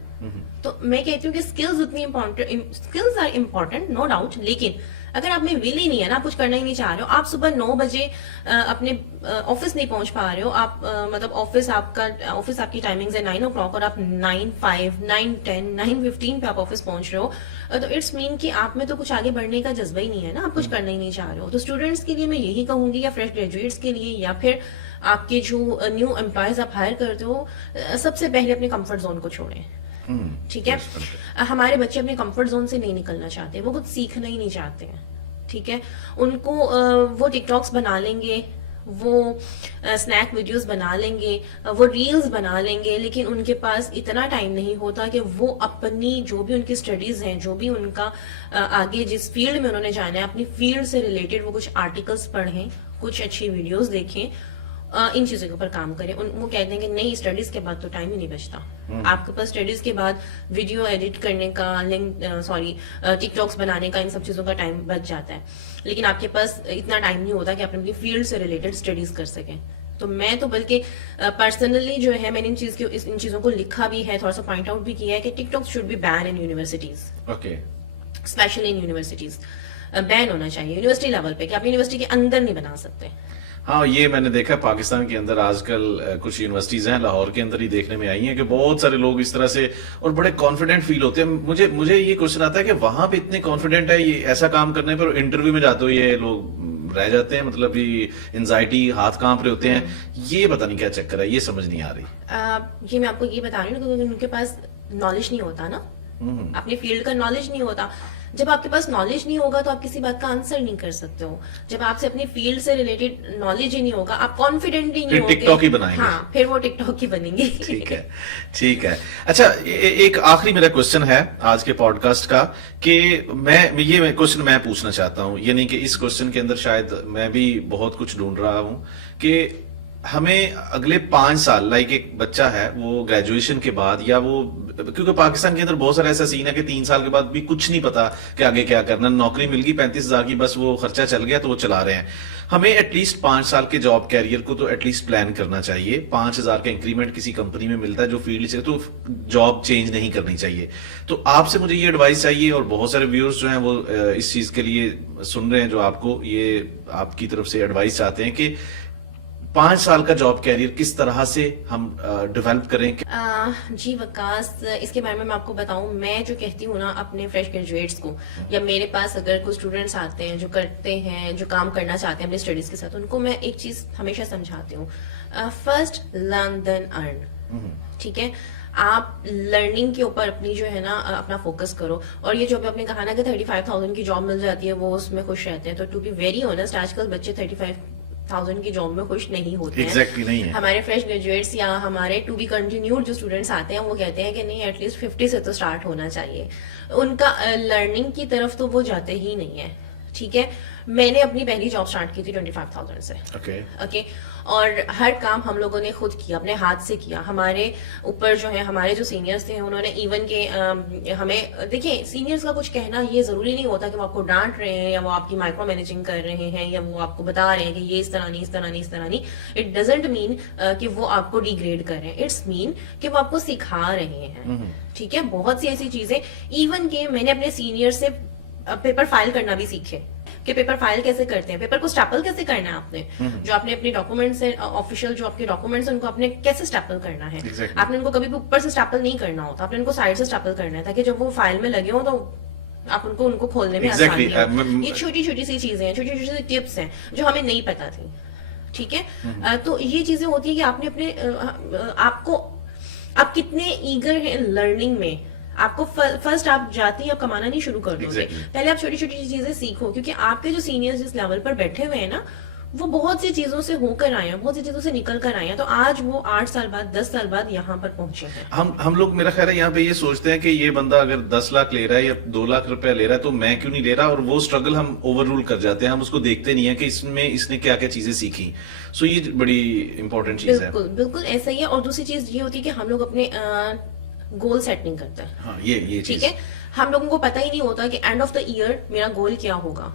تو میں کہتی ہوں کہ اسکلز اتنی skills are important, no doubt, لیکن اگر آپ میں ول ہی نہیں ہے نا, آپ کچھ کرنا ہی نہیں چاہ رہے ہو, آپ صبح 9 بجے اپنے آفس نہیں پہنچ پا رہے ہو, آپ مطلب آفس آپ کی ٹائمنگز ہے 9 o'clock اور آپ 9:05, 9:10, 9:15 پہ آپ آفس پہنچ رہے ہو, تو اٹس مین کہ آپ میں تو کچھ آگے بڑھنے کا جذبہ ہی نہیں ہے نا, آپ کچھ کرنا ہی نہیں چاہ رہے ہو. تو اسٹوڈنٹس کے لیے میں یہی کہوں گی, یا فریش گریجویٹس کے لیے, یا پھر آپ کے جو نیو امپلائیز آپ ہائر کرتے ہو, سب سے پہلے اپنے کمفرٹ زون کو چھوڑیں. ٹھیک ہے, ہمارے بچے اپنے کمفرٹ زون سے نہیں نکلنا چاہتے, وہ کچھ سیکھنا ہی نہیں چاہتے ہیں. ٹھیک ہے, ان کو وہ ٹک ٹاکس بنا لیں گے, وہ اسنیک ویڈیوز بنا لیں گے, وہ ریلز بنا لیں گے, لیکن ان کے پاس اتنا ٹائم نہیں ہوتا کہ وہ اپنی جو بھی ان کی اسٹڈیز ہیں, جو بھی ان کا آگے جس فیلڈ میں انہوں نے جانا ہے, اپنی فیلڈ سے ریلیٹڈ وہ کچھ آرٹیکلس پڑھیں, کچھ اچھی ویڈیوز دیکھیں, ان چیزوں کے اوپر کام کریں. وہ کہتے ہیں کہ نہیں, اسٹڈیز کے بعد تو ٹائم ہی نہیں بچتا. آپ کے پاس اسٹڈیز کے بعد ویڈیو ایڈٹ کرنے کا, ٹک ٹاکس بنانے کا, ان سب چیزوں کا ٹائم بچ جاتا ہے, لیکن آپ کے پاس اتنا ٹائم نہیں ہوتا کہ آپ اپنی فیلڈ سے ریلیٹڈ اسٹڈیز کر سکیں. تو میں تو بلکہ پرسنلی جو ہے میں نے ان چیزوں کو لکھا بھی ہے, تھوڑا سا پوائنٹ آؤٹ بھی کیا ہے کہ TikTok should be ban in universities, especially in universities ban ہونا چاہیے یونیورسٹی لیول پہ, کہ آپ یونیورسٹی کے اندر نہیں بنا سکتے. ہاں, یہ میں نے دیکھا پاکستان کے اندر آج کل کچھ یونیورسٹیز ہیں, لاہور کے اندر ہی دیکھنے میں آئی ہیں کہ بہت سارے لوگ اس طرح سے اور بڑے کانفیڈنٹ فیل ہوتے ہیں. مجھے یہ کوشچن آتا ہے کہ وہاں پہ اتنے کانفیڈنٹ ہے, یہ ایسا کام کرنے پر انٹرویو میں جاتے ہو یہ لوگ رہ جاتے ہیں, مطلب یہ انزائٹی, ہاتھ کانپ رہے ہوتے ہیں, یہ پتہ نہیں کیا چکر ہے, یہ سمجھ نہیں آ رہی. یہ میں آپ کو یہ بتا رہی ہوں کہ ان کے پاس نالج نہیں ہوتا نا, اپنی فیلڈ کا نالج نہیں ہوتا. جب آپ کے پاس نالج نہیں ہوگا تو آپ کسی بات کا آنسر نہیں کر سکتے ہو. جب آپ سے اپنی فیلڈ سے ریلیٹڈ نالج ہی نہیں ہوگا, آپ کانفیڈنٹ ہی نہیں ہوگے, ٹک ٹاک ہی بنائیں گے. ہاں, پھر وہ ٹک ٹاک ہی بنیں گے. ٹھیک ہے. اچھا, ایک آخری میرا کوشچن ہے آج کے پوڈ کاسٹ کا, کہ یہ کوشچن میں پوچھنا چاہتا ہوں, یعنی کہ اس کوشچن کے اندر شاید میں بھی بہت کچھ ڈھونڈ رہا ہوں, کہ ہمیں اگلے 5 سال, لائک ایک بچہ ہے وہ گریجویشن کے بعد, یا وہ کیونکہ پاکستان کے اندر بہت سارا ایسا سین ہے کہ 3 سال کے بعد بھی کچھ نہیں پتا کہ آگے کیا کرنا, نوکری مل گئی 35,000 کی, بس وہ خرچہ چل گیا تو وہ چلا رہے ہیں. ہمیں ایٹ لیسٹ 5 سال کے جاب کیریئر کو تو ایٹ لیسٹ پلان کرنا چاہیے. 5,000 کا انکریمنٹ کسی کمپنی میں ملتا ہے جو فیلڈ سے, تو جاب چینج نہیں کرنی چاہیے. تو آپ سے مجھے یہ ایڈوائس چاہیے, اور بہت سارے ویورز جو ہیں وہ اس چیز کے لیے سن رہے ہیں, جو آپ کو یہ آپ کی طرف سے ایڈوائس چاہتے ہیں کہ 5 سال کا جاب کیریئر کس طرح سے ہم ڈیولپ کریں. جی وکاس, اس کے بارے میں آپ کو بتاؤں, میں جو کہتی ہوں نا اپنے فریش گریجویٹس کو, یا میرے پاس اگر کوئی اسٹوڈنٹس آتے ہیں جو کرتے ہیں, جو کام کرنا چاہتے ہیں اپنے اسٹڈیز کے ساتھ, ان کو میں ایک چیز ہمیشہ سمجھاتی ہوں, فرسٹ لرن دین ارن. ٹھیک ہے, آپ لرننگ کے اوپر اپنی جو ہے نا اپنا فوکس کرو. اور یہ جو بھی آپ نے کہا نا کہ 35,000 کی جاب مل جاتی ہے وہ اس میں خوش رہتے ہیں, تو ٹو بی ویری آنیسٹ آج کل بچے 35,000 کی جاب میں خوش نہیں ہوتے ہیں. Exactly نہیں ہے. ہمارے فریش گریجویٹس یا ہمارے ٹو بی کنٹینیوڈ جو اسٹوڈنٹس آتے ہیں وہ کہتے ہیں کہ نہیں, ایٹ لیسٹ 50 سے تو اسٹارٹ ہونا چاہیے. ان کا لرننگ کی طرف تو وہ جاتے ہی نہیں ہے. ٹھیک ہے, میں نے اپنی پہلی جاب اسٹارٹ کی تھی 25,000 سے. اوکے, اور ہر کام ہم لوگوں نے خود کیا, اپنے ہاتھ سے کیا. ہمارے اوپر جو ہے ہمارے جو سینئرس تھے انہوں نے ایون کہ ہمیں, دیکھیں سینئرس کا کچھ کہنا یہ ضروری نہیں ہوتا کہ وہ آپ کو ڈانٹ رہے ہیں, یا وہ آپ کی مائکرو مینیجنگ کر رہے ہیں, یا وہ آپ کو بتا رہے ہیں کہ یہ اس طرح نہیں, اس طرح نہیں, اس طرح نہیں. اٹ ڈزنٹ مین کہ وہ آپ کو ڈیگریڈ کر رہے ہیں, اٹس مین کہ وہ آپ کو سکھا رہے ہیں. ٹھیک ہے, بہت سی ایسی چیزیں, ایون کہ میں نے اپنے سینئر سے پیپر فائل کرنا بھی سیکھے. کہ پیپر فائل کیسے کرتے ہیں, پیپر کو اسٹیپل کیسے کرنا ہے آپ نے, جو آپ نے اپنے ڈاکومنٹس ہیں آفیشیل جو آپ کے ڈاکومنٹس ہیں ان کو آپ نے کیسے اسٹیپل کرنا ہے. آپ نے ان کو کبھی بھی اوپر سے اسٹیپل نہیں کرنا ہوتا, آپ نے ان کو سائڈ سے اسٹیپل کرنا ہے تاکہ جب وہ فائل میں لگے ہوں تو آپ ان کو کھولنے میں آسانی ہو. یہ چھوٹی چھوٹی سی چیزیں ہیں, چھوٹی چھوٹی سی ٹپس ہیں جو ہمیں نہیں پتا تھی. ٹھیک ہے, تو یہ چیزیں ہوتی ہیں کہ آپ نے اپنے آپ کتنے ایگر ہیں لرننگ میں. آپ کو فرسٹ آپ جاتے ہی آپ کمانا نہیں شروع کر دو گے, پہلے آپ چھوٹی چھوٹی چیزیں سیکھو, کیونکہ آپ کے جو سینئر جس لیول پر بیٹھے ہوئے ہیں نا وہ بہت سی چیزوں سے ہو کر آئے ہیں, بہت سی چیزوں سے نکل کر آئے ہیں, تو آج وہ 8 سال بعد 10 سال بعد یہاں پر پہنچے ہیں. ہم لوگ میرا خیال ہے یہاں پہ یہ سوچتے ہیں کہ یہ بندہ اگر 10 لاکھ لے رہا ہے یا 2 لاکھ روپیہ لے رہا ہے تو میں کیوں نہیں لے رہا, اور وہ اسٹرگل ہم اوور رول کر جاتے ہیں, ہم اس کو دیکھتے نہیں ہیں کہ اس نے کیا کیا چیزیں سیکھی. سو یہ بڑی امپورٹنٹ چیز ہے. بالکل بالکل ایسا ہی ہے. اور دوسری چیز یہ ہوتی ہے کہ ہم لوگ اپنے گول سیٹ نہیں کرتے. ہاں یہ ٹھیک ہے, ہم لوگوں کو پتہ ہی نہیں ہوتا کہ اینڈ آف دا ایئر میرا گول کیا ہوگا.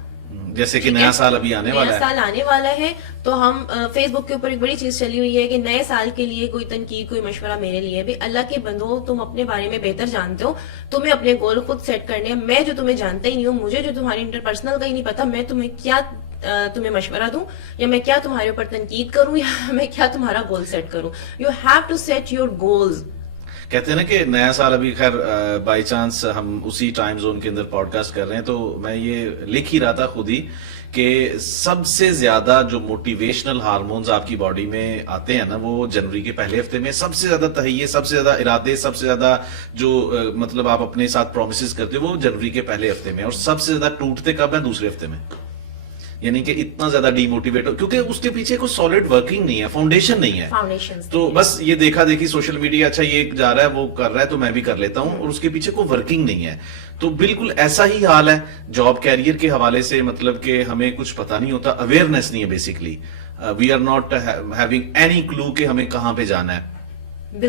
جیسے کہ نیا سال ابھی آنے والا ہے, نیا سال آنے والا ہے, تو ہم فیس بک کے اوپر ایک بڑی چیز چلی ہوئی ہے کہ نئے سال کے لیے کوئی تنقید کوئی مشورہ میرے لیے بھی. اللہ کے بندو, تم اپنے بارے میں بہتر جانتے ہو, تمہیں اپنے گول خود سیٹ کرنے ہیں. میں جو تمہیں جانتا ہی نہیں ہوں, مجھے جو تمہاری انٹرپرسنل کا ہی نہیں پتا, میں تمہیں مشورہ دوں یا میں کیا تمہارے اوپر تنقید کروں یا میں کیا تمہارا گول سیٹ کروں. You have to set your goals. کہتے ہیں نا کہ نیا سال ابھی خیر بائی چانس ہم اسی ٹائم زون کے اندر پوڈ کاسٹ کر رہے ہیں, تو میں یہ لکھ ہی رہا تھا خود ہی کہ سب سے زیادہ جو موٹیویشنل ہارمونز آپ کی باڈی میں آتے ہیں نا وہ جنوری کے پہلے ہفتے میں. سب سے زیادہ تہیے, سب سے زیادہ ارادے, سب سے زیادہ جو مطلب آپ اپنے ساتھ پرومسز کرتے ہو وہ جنوری کے پہلے ہفتے میں, اور سب سے زیادہ ٹوٹتے کب ہیں؟ دوسرے ہفتے میں. یعنی کہ اتنا زیادہ ڈی موٹیویٹ ہو کیونکہ اس کے پیچھے کوئی سالڈ ورکنگ نہیں ہے, فاؤنڈیشن نہیں ہے. تو بس یہ دیکھا دیکھی سوشل میڈیا, اچھا یہ جا رہا ہے وہ کر رہا ہے تو میں بھی کر لیتا ہوں, اور اس کے پیچھے کوئی ورکنگ نہیں ہے. تو بالکل ایسا ہی حال ہے جاب کیریئر کے حوالے سے, مطلب کہ ہمیں کچھ پتا نہیں ہوتا, اویئرنیس نہیں ہے basically. We are not having any clue کہ ہمیں کہاں پہ جانا ہے.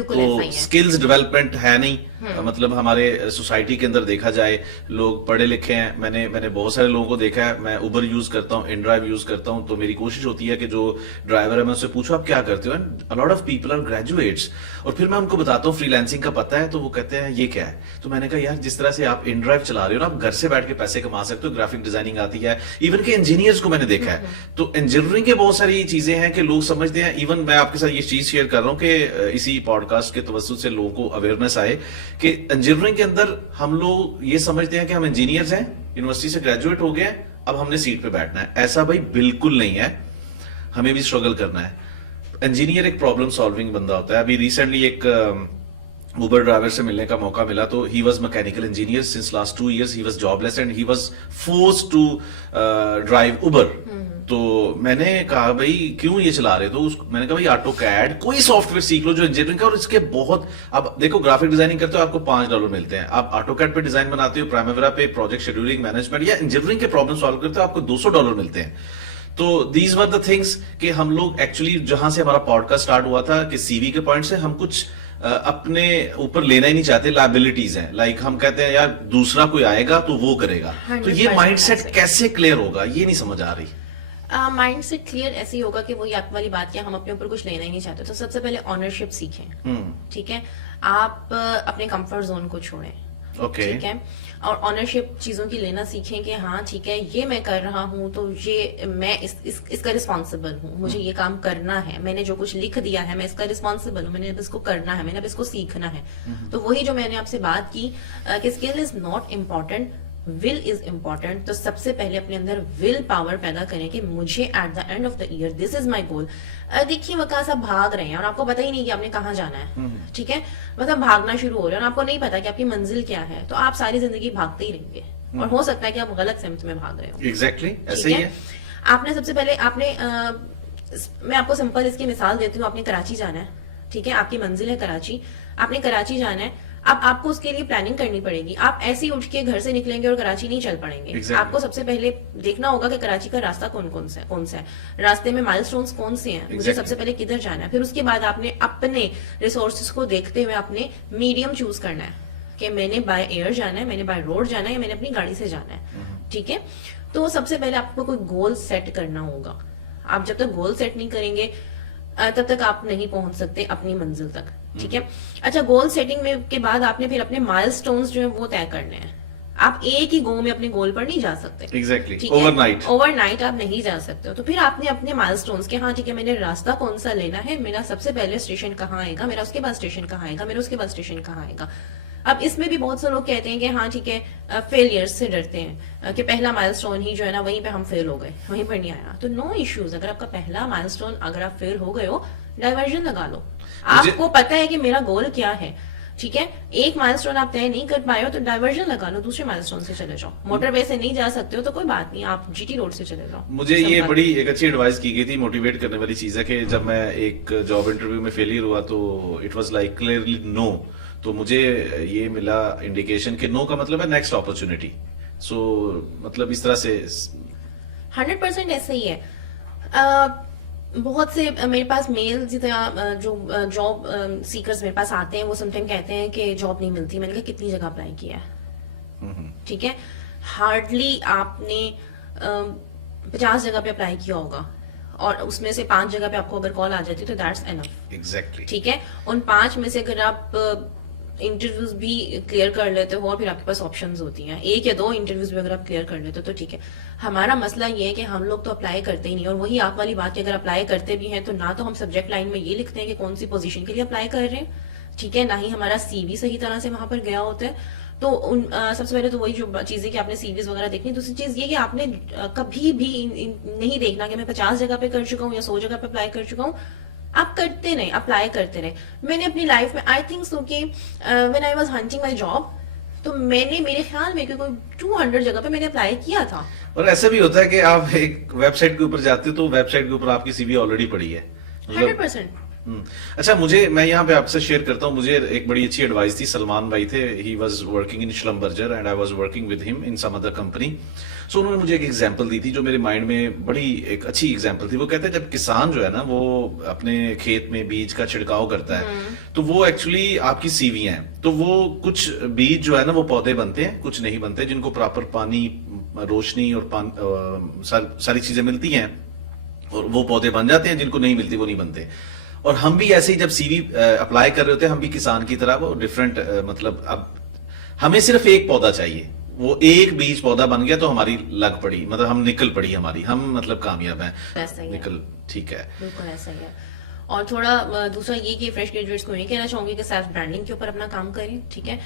تو اسکلز ڈیولپمنٹ ہے نہیں, مطلب ہمارے سوسائٹی کے اندر دیکھا جائے لوگ پڑھے لکھے ہیں. میں نے بہت سارے لوگوں کو دیکھا ہے, میں اوبر یوز کرتا ہوں, ان ڈرائیو یوز کرتا ہوں, تو میری کوشش ہوتی ہے کہ جو ڈرائیور ہے میں اس سے پوچھوں آپ کیا کرتے ہو. And lot of people are graduates, اور پھر میں ان کو بتاتا ہوں فری لینسنگ کا پتہ ہے, تو وہ کہتے ہیں یہ کیا ہے. تو میں نے کہا یار جس طرح سے آپ ان ڈرائیو چلا رہے ہو نا, آپ گھر سے بیٹھ کے پیسے کما سکتے ہو, گرافک ڈیزائننگ آتی ہے, ایون کہ انجینئرز کو میں نے دیکھا ہے. تو انجینئرنگ کے بہت ساری چیزیں ہیں کہ لوگ سمجھتے ہیں. ایون میں آپ کے ساتھ یہ چیز شیئر کر رہا ہوں کہ اسی پوڈ کاسٹ کے توسط سے لوگوں کو اویئرنیس آئے کہ انجینئرنگ کے اندر ہم لوگ یہ سمجھتے ہیں کہ ہم انجینئرز ہیں, یونیورسٹی سے گریجویٹ ہو گئے ہیں, اب ہم نے سیٹ پہ بیٹھنا ہے. ایسا بھائی بالکل نہیں ہے, ہمیں بھی اسٹرگل کرنا ہے. انجینئر ایک پرابلم سالونگ بندہ ہوتا ہے. ابھی ریسنٹلی ایک اوبر ڈرائیور سے ملنے کا موقع ملا, تو he was mechanical engineer since last 2 years, he was jobless and he was force to drive Uber. تو میں نے کہا بھائی کیوں یہ چلا رہے, تو میں نے کہا بھائی آٹو کیڈ کوئی سافٹ ویئر سیکھ لو جو انجینئرنگ کا, اور اس کے بہت, اب دیکھو گرافک ڈیزائننگ کرتے ہو آپ کو $5 ملتے ہیں, آپ آٹو کیڈ پہ ڈیزائن بناتے ہو, پرائمرا پہ پروجیکٹ شیڈولنگ مینجمنٹ یا انجینئرنگ کے پرابلم سالو کرتے ہو, آپ کو $200 ملتے ہیں. تو دیز ور دا تھنگس کہ ہم لوگ ایکچولی جہاں سے ہمارا پوڈ کاسٹ اسٹارٹ ہوا تھا کہ سی وی کے پوائنٹ سے ہم کچھ اپنے اوپر لینا ہی نہیں چاہتے, لائبلٹیز ہیں. لائک ہم کہتے ہیں یار دوسرا کوئی آئے گا تو وہ کرے گا, تو یہ مائنڈ سیٹ کیسے کلیئر ہوگا یہ نہیں سمجھ آ رہی. مائنڈ سیٹ کلیئر ایسے ہی ہوگا کہ وہی آپ والی بات کیا, ہم اپنے اوپر کچھ لینا ہی نہیں چاہتے. تو سب سے پہلے آنرشپ سیکھیں. ٹھیک ہے, آپ اپنے کمفرٹ زون کو چھوڑیں. ٹھیک ہے, اور آنرشپ چیزوں کی لینا سیکھیں کہ ہاں ٹھیک ہے یہ میں کر رہا ہوں تو یہ میں اس کا رسپانسبل ہوں, مجھے یہ کام کرنا ہے, میں نے جو کچھ لکھ دیا ہے میں اس کا رسپانسبل ہوں, میں نے اب اس کو کرنا ہے, میں نے اب اس کو سیکھنا ہے. تو وہی جو میں نے آپ سے بات کی کہ skill is not important, will is important. تو سب سے پہلے اپنے اندر ول پاور پیدا کریں کہ مجھے at the end of the year this is my goal. دیکھیے وقت آپ بھاگ رہے ہیں اور آپ کو پتہ ہی نہیں کہ آپ نے کہاں جانا ہے. ٹھیک ہے, مطلب بھاگنا شروع ہو رہے ہیں اور آپ کو نہیں پتا کہ آپ کی منزل کیا ہے, تو آپ ساری زندگی بھاگتے ہی رہیں گے, اور ہو سکتا ہے کہ آپ غلط سمت میں بھاگ رہے ہو. ایگزیکٹلی ایسے ہی ہے. آپ نے سب سے پہلے میں آپ کو سمپل اس کی مثال دیتی ہوں. آپ نے کراچی جانا ہے, ٹھیک ہے, آپ کی منزل ہے کراچی, آپ نے کراچی جانا ہے. اب آپ کو اس کے لیے پلاننگ کرنی پڑے گی. آپ ایسے ہی اٹھ کے گھر سے نکلیں گے اور کراچی نہیں چل پڑیں گے. آپ کو سب سے پہلے دیکھنا ہوگا کہ کراچی کا راستہ کون سا ہے, راستے میں مائل سٹونز کون سے ہیں, مجھے سب سے پہلے کدھر جانا ہے. پھر اس کے بعد آپ نے اپنے ریسورسز کو دیکھتے ہوئے اپنے میڈیم چوز کرنا ہے کہ میں نے بائی ایئر جانا ہے, میں نے بائی روڈ جانا ہے, یا میں نے اپنی گاڑی سے جانا ہے. ٹھیک ہے, تو سب سے پہلے آپ کو کوئی گول سیٹ کرنا ہوگا. آپ جب تک گول سیٹ نہیں کریں گے تب تک آپ نہیں پہنچ سکتے اپنی منزل تک. ٹھیک ہے, اچھا گول سیٹنگ میں کے بعد آپ نے پھر اپنے مائل سٹونز جو ہیں وہ طے کرنے ہیں. آپ ایک ہی گو میں اپنے گول پر نہیں جا سکتے. ایگزیکٹلی ٹھیک ہے؟ اوور نائٹ آپ نہیں جا سکتے ہو. تو پھر آپ نے اپنے مائل سٹونز کے ہاں ٹھیک ہے میں نے راستہ کون سا لینا ہے, میرا سب سے پہلے اسٹیشن کہاں آئے گا, میرا اس کے بعد اسٹیشن کہاں آئے گا, میرا اس کے بعد اسٹیشن کہاں آئے گا. اب اس میں بھی بہت سے لوگ کہتے ہیں کہ ہاں ٹھیک ہے فیلئر سے ڈرتے ہیں کہ پہلا مائل سٹون ہی جو ہے نا وہیں پہ ہم فیل ہو گئے, وہیں پر نہیں آیا. تو نو ایشوز, اگر آپ کا پہلا مائل سٹون اگر آپ فیل ہو گئے ہو ڈائیورژن لگا لو. آپ کو پتا ہے کہ میرا گول کیا ہے, ٹھیک ہے, ایک مائل سٹون آپ طے نہیں کر پائے ہو تو ڈائیورژن لگا لو, دوسرے مائل سٹون سے چلے جاؤ. موٹر وے سے نہیں جا سکتے ہو تو کوئی بات نہیں, آپ جی ٹی روڈ سے چلے جاؤ. مجھے یہ بڑی ایک اچھی ایڈوائس کی گئی تھی, موٹیویٹ کرنے والی چیز ہے کہ جب میں ایک جاب انٹرویو میں فیلئر ہوا تو اٹ واز لائک کلیئرلی نو, تو مجھے یہ ملا انڈیکیشن کہ نو کا مطلب ہے نیکسٹ اپرچونٹی. سو مطلب اس طرح سے 100% ایسا ہی ہے. بہت سے میرے پاس میل جو جاب سیکرز میرے پاس آتے ہیں وہ سم ٹائم کہتے ہیں کہ جاب نہیں ملتی. میں نے کہا کتنی جگہ اپلائی کیا ہے, ٹھیک ہے, ہارڈلی آپ نے 50 جگہ پہ اپلائی کیا ہوگا اور اس میں سے 5 جگہ پہ آپ کو اگر کال آ جاتی تو دیٹس انف. ایگزیکٹلی ٹھیک ہے, ان 5 میں سے اگر آپ انٹرویوز بھی کلیئر کر لیتے ہو اور پھر آپ کے پاس آپشنز ہوتی ہیں, 1 یا 2 انٹرویوز بھی اگر آپ کلیئر کر لیتے ہو تو ٹھیک ہے. ہمارا مسئلہ یہ ہے کہ ہم لوگ تو اپلائی کرتے ہی نہیں, اور وہی آپ والی بات کہ اگر اپلائی کرتے بھی ہیں تو نہ تو ہم سبجیکٹ لائن میں یہ لکھتے ہیں کہ کون سی پوزیشن کے لیے اپلائی کر رہے ہیں, ٹھیک ہے, نہ ہی ہمارا سی وی صحیح طرح سے وہاں پر گیا ہوتا ہے. تو سب سے پہلے تو وہی جو چیز ہے کہ آپ نے سی ویز وغیرہ دیکھنی. دوسری چیز یہ کہ آپ نے کبھی بھی نہیں دیکھنا کہ میں 50 جگہ پہ کر چکا ہوں یا 100 جگہ پہ اپلائی کر چکا ہوں. آپ کرتے رہے, اپلائی کرتے رہے. میں نے اپنی لائف میں آئی تھنک سو کہ when I was hunting my job تو میں نے میرے خیال میں کوئی 200 جگہ پہ میں نے اپلائی کیا تھا. اور ایسا بھی ہوتا ہے کہ آپ ایک ویب سائٹ کے اوپر جاتے ہو تو ویب سائٹ کے اوپر آپ کی سی وی آلریڈی پڑی ہے. 100%. اچھا, میں یہاں پہ آپ سے شیئر کرتا ہوں, مجھے ایک بڑی اچھی ایڈوائس تھی. سلمان بھائی تھے, he was working in Schlumberger and I was working with him in some other company. سو انہوں نے مجھے ایک ایگزامپل دی تھی جو میرے مائنڈ میں بڑی ایک اچھی ایگزامپل تھی. وہ کہتے ہیں جب کسان جو ہے نا وہ اپنے کھیت میں بیج کا چھڑکاؤ کرتا ہے تو وہ ایکچولی آپ کی سی وی ہیں, تو وہ کچھ بیج جو ہے نا وہ پودے بنتے ہیں, کچھ نہیں بنتے, جن کو پراپر پانی, روشنی اور ساری چیزیں ملتی ہیں اور وہ پودے بن جاتے ہیں, جن کو نہیں ملتی وہ نہیں بنتے. اور ہم بھی ایسے ہی جب سی وی اپلائی کر رہے ہوتے ہیں, ہم بھی کسان کی طرح وہ ڈفرینٹ, مطلب اب ہمیں صرف ایک پودا چاہیے, وہ ایک بیج پودا بن گیا تو ہماری لگ پڑی, مطلب ہم نکل پڑی, ہماری ہم مطلب کامیاب ہیں, نکل, ٹھیک ہے, بالکل ایسا ہی ہے. اور تھوڑا دوسرا یہ کہ فریش گریجویٹس کو یہ کہنا چاہوں گی کہ سیلف برانڈنگ کے اوپر اپنا کام کریں, ٹھیک ہے.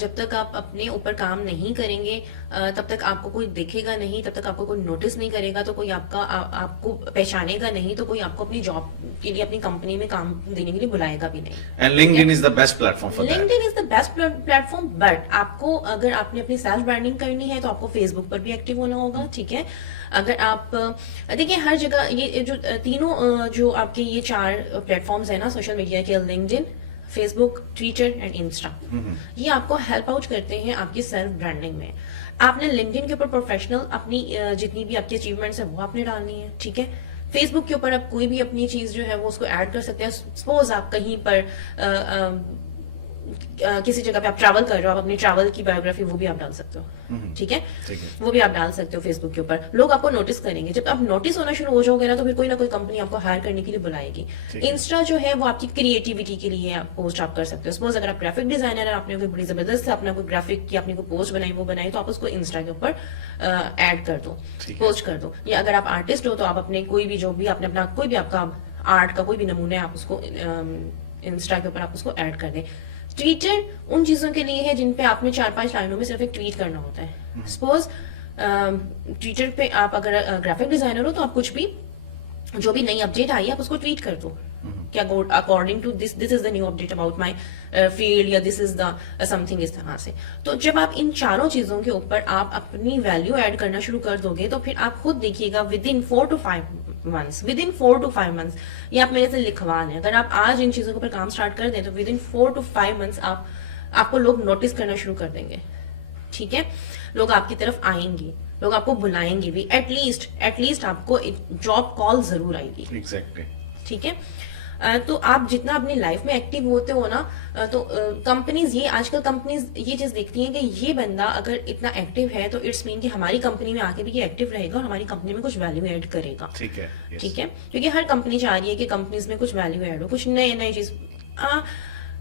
جب تک آپ اپنے اوپر کام نہیں کریں گے تب تک آپ کو کوئی دیکھے گا نہیں, تب تک آپ کو کوئی نوٹس نہیں کرے گا, تو کوئی آپ کو پہچانے گا نہیں, تو کوئی آپ کو اپنی جاب کے لیے اپنی کمپنی میں کام دینے کے لیے بلائے گا بھی نہیں. And LinkedIn is the best platform for that. LinkedIn is the best platform, but آپ کو اگر آپ نے اپنی سیلف برانڈنگ کرنی ہے تو آپ کو فیس بک پر بھی ایکٹیو ہونا ہوگا, ٹھیک ہے. اگر آپ دیکھیں ہر جگہ یہ جو تینوں جو آپ کے یہ 4 پلیٹ فارمز ہیں نا سوشل میڈیا کے, LinkedIn, Facebook, Twitter and Insta, یہ آپ کو ہیلپ آؤٹ کرتے ہیں آپ کی سیلف برانڈنگ میں. آپ نے LinkedIn کے اوپر پروفیشنل اپنی جتنی بھی آپ کی اچیومنٹس ہیں وہ آپ نے ڈالنی ہے, ٹھیک ہے. فیس بک کے اوپر آپ کوئی بھی اپنی چیز جو ہے وہ اس کو ایڈ کر سکتے ہیں. سپوز آپ کہیں پر کسی جگہ پہ آپ ٹریول کر رہے ہو, آپ اپنی ٹریول کی بایوگرافی وہ بھی آپ ڈال سکتے ہو, ٹھیک ہے, وہ بھی آپ ڈال سکتے ہو فیس بک کے اوپر. لوگ آپ کو نوٹس کریں گے, جب آپ نوٹس ہونا شروع ہو جاؤ گے نا تو پھر کوئی نہ کوئی کمپنی آپ کو ہائر کرنے کے لیے بلائے گی. انسٹا جو ہے وہ آپ کی کریٹیوٹی کے لیے پوسٹ آپ کر سکتے ہو. سپوز اگر آپ گرافک ڈیزائنر ہیں, آپ نے کوئی بڑی زبردست اپنا کوئی گرافک کی, آپ نے کوئی پوسٹ بنائی, وہ بنائی, تو آپ اس کو انسٹا کے اوپر ایڈ کر دو, پوسٹ کر دو. یا اگر آپ آرٹسٹ ہو تو آپ اپنے کوئی بھی جو بھی آپ نے اپنا کوئی بھی آپ کا آرٹ کا کوئی بھی نمونہ ہے, آپ اس کو انسٹا کے اوپر آپ اس کو ایڈ کر دیں. ٹویٹر ان چیزوں کے لیے ہے جن پہ آپ نے 4-5 لائنوں میں صرف ایک ٹویٹ کرنا ہوتا ہے. سپوز ٹویٹر پہ آپ اگر گرافک ڈیزائنر ہو تو آپ کچھ بھی جو بھی نئی اپڈیٹ آئی ہے آپ اس کو ٹویٹ کر دو کہ according to this is the new update about my field, یا this is the some thing, اس طرح سے. تو جب آپ ان 4 چیزوں کے اوپر آپ اپنی ویلیو ایڈ کرنا شروع کر دو گے تو پھر آپ خود دیکھیے گا ودن 4 to 5 months یہ آپ میرے سے لکھوا لیں. اگر آپ آج ان چیزوں کے اوپر کام اسٹارٹ کر دیں تو ودن 4 to 5 months آپ کو لوگ نوٹس کرنا شروع کر دیں گے, ٹھیک ہے. لوگ آپ کی طرف آئیں گے, لوگ آپ کو بلائیں گے بھی, ایٹ لیسٹ آپ کو جاب کال ضرور آئے گی, ٹھیک ہے. تو آپ جتنا اپنی لائف میں ایکٹیو ہوتے ہو نا, تو کمپنیز آج کل کمپنیز یہ چیز دیکھتی ہیں کہ یہ بندہ اگر اتنا ایکٹیو ہے تو اٹس مین کہ ہماری کمپنی میں آ کے بھی یہ ایکٹیو رہے گا اور ہماری کمپنی میں کچھ ویلیو ایڈ کرے گا, ٹھیک ہے. کیونکہ ہر کمپنی چاہ رہی ہے کہ کمپنیز میں کچھ ویلیو ایڈ ہو, کچھ نئے چیز.